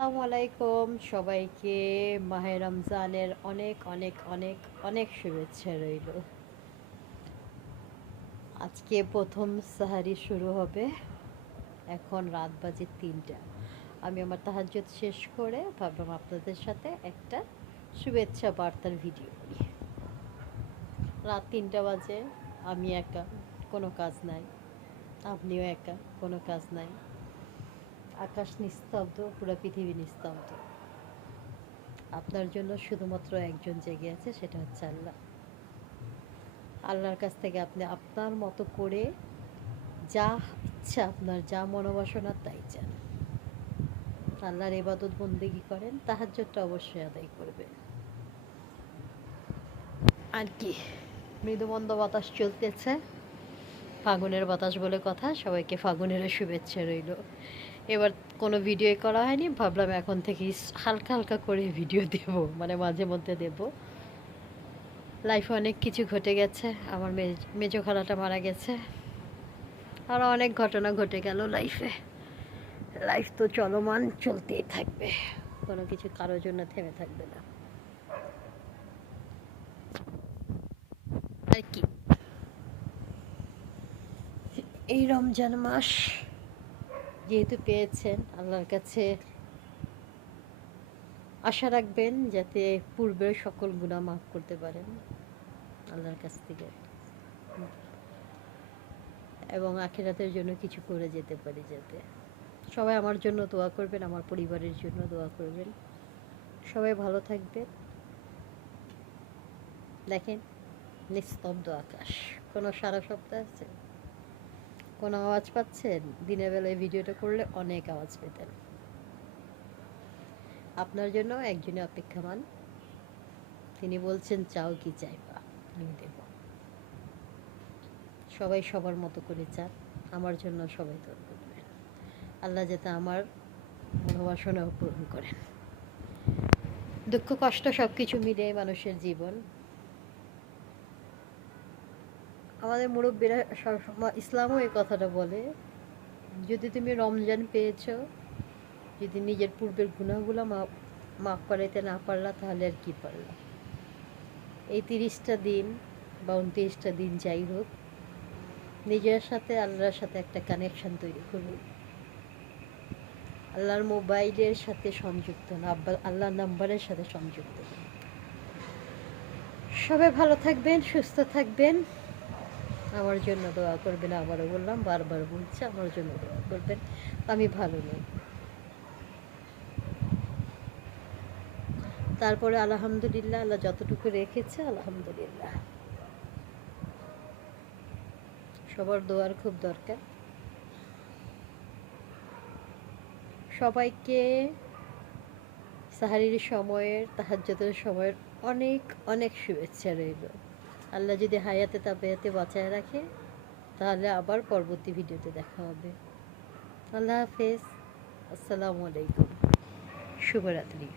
আসসালামু আলাইকুম সবাইকে। মাহে রমজানের অনেক অনেক অনেক অনেক শুভেচ্ছা রইল। আজকে প্রথম সাহারি শুরু হবে। এখন রাত বাজে ৩টা। আমি আমার তাহাজ্জুদ শেষ করে ভাবলাম আপনাদের সাথে একটা শুভেচ্ছা বার্তার ভিডিও করি। রাত ৩টা বাজে, আমি একা, কোনো কাজ নাই। আপনিও একা, কোনো কাজ নাই। আকাশ নিস্তব্ধ, পুরো পৃথিবী নিস্তব্ধ। আপনার জন্য শুধুমাত্র একজন জেগে আছে, সেটা হচ্ছে আল্লাহ। আল্লাহর কাছ থেকে আপনি আপনার মতো করে যা ইচ্ছা, আপনার যা মনোবাসনা তাই চান। আল্লাহর ইবাদত বন্দেগী করেন, তাহাজ্জুদটা অবশ্যই আদায় করবেন। আর কি, মৃদুমন্দ বাতাস চলতেছে, ফাগুনের বাতাস বলে কথা। সবাইকে ফাগুনেরও শুভেচ্ছা রইল। এবার কোনো ভিডিও করা হয়নি, ভাবলাম এখন থেকে হালকা হালকা করে ভিডিও দেব, মানে মাঝে মধ্যে দেব। লাইফে অনেক কিছু ঘটে গেছে। আমার মেজো খালাটা মারা গেছে, আরও অনেক ঘটনা ঘটে গেল লাইফে। লাইফ তো চলমান, চলতেই থাকবে, কোনো কিছু কারোর জন্য থেমে থাকবে না। আর কি, এই রমজান মাস যেহেতু পেয়েছেন, আল্লাহর কাছে আশা রাখবেন যাতে পূর্বের সকল গুনাহ মাফ করতে পারেন আল্লাহর কাছ থেকে, এবং আখিরাতের জন্য কিছু করে যেতে পারি। যাতে সবাই আমার জন্য দোয়া করবেন, আমার পরিবারের জন্য দোয়া করবেন। সবাই ভালো থাকবেন। দেখেন, নিস্তব্ধ আকাশ, কোনো সারা শব্দ আছে? কোনো আওয়াজ পাচ্ছেন? দিনের বেলায় ভিডিওটা করলে অনেক আওয়াজ পেতেন। আপনার জন্য একজনে অপেক্ষামান। তিনি বলছেন, চাও কি চাইবা, আমি দেব। সবাই সবার মতো করে চান, আমার জন্য সবাই দোয়া করবেন। আল্লাহ যাতে আমার মনোবাসনাও পূরণ করেন। দুঃখ কষ্ট সব কিছু মিলে মানুষের জীবন। আমাদের মুরব্বীরা সবসময়, ইসলামও এই কথাটা বলে, যদি তুমি রমজান পেয়েছো, যদি নিজের পূর্বের গুনাহগুলো মাফ করাইতে না পারলা, তাহলে আর কি পারলা? এই 30টা দিন বা 29টা দিন যাই হোক, নিজের সাথে আল্লাহর সাথে একটা কানেকশন তৈরি করুন। আল্লাহর মোবাইলের সাথে সংযুক্ত না, আল্লাহর নাম্বারের সাথে সংযুক্ত। সবাই ভালো থাকবেন, সুস্থ থাকবেন। আমার জন্য দোয়া করবেন। আবারও বললাম, বারবার বলছি, আমার জন্য দোয়া করবেন। আমি ভালো নই, তারপরে আলহামদুলিল্লাহ, আল্লাহ যতটুকু রেখেছে আলহামদুলিল্লাহ। সবার দোয়ার খুব দরকার। সবাইকে সাহারির সময়ের, তাহাজ্জুদের সময়ের অনেক অনেক শুভেচ্ছা রইল। আল্লাহ যদি হায়াতে তাবিয়াতে বাঁচায় রাখে, তাহলে আবার পরবর্তী ভিডিওতে দেখা হবে। আল্লাহ হাফেজ। আসসালামু আলাইকুম। শুভরাত্রি।